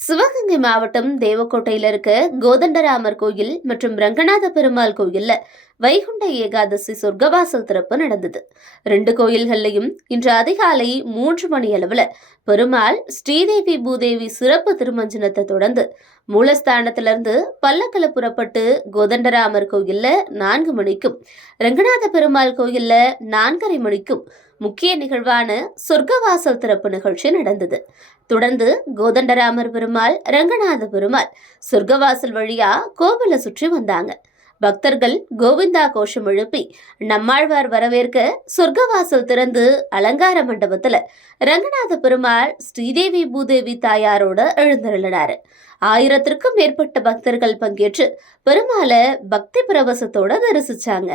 சிவகங்கை மாவட்டம் தேவக்கோட்டையில இருக்க கோதண்டராமர் கோயில் மற்றும் ரங்கநாத பெருமாள் கோயில்ல வைகுண்ட ஏகாதசி சொர்க்கவாசல் திறப்பு நடந்தது. 2 கோயில்கள்லையும் இன்று அதிகாலை 3 மணி அளவுல பெருமாள் ஸ்ரீதேவி பூதேவி சிறப்பு திருமஞ்சனத்தை தொடர்ந்து மூலஸ்தானத்திலிருந்து பல்லக்கில புறப்பட்டு கோதண்டராமர் கோயில்ல 4 மணிக்கும் ரங்கநாத பெருமாள் கோயில்ல 4:30 மணிக்கும் முக்கிய நிகழ்வான சொர்க்கவாசல் திறப்பு நிகழ்ச்சி நடந்தது. தொடர்ந்து கோதண்டராமர் பெருமாள் ரங்கநாத பெருமாள் சொர்க்கவாசல் வழியா கோவிலை சுற்றி வந்தாங்க. பக்தர்கள் கோவிந்தா கோஷம் எழுப்பி நம்மாழ்வார் வரவேற்க சொர்க்கவாசல் திறந்து அலங்கார மண்டபத்துல ரங்கநாத பெருமாள் ஸ்ரீதேவி பூதேவி தாயாரோட எழுந்தருளினாரு. 1000த்திற்கும் மேற்பட்ட பக்தர்கள் பங்கேற்று பெருமாளை பக்தி பிரவசத்தோட தரிசிச்சாங்க.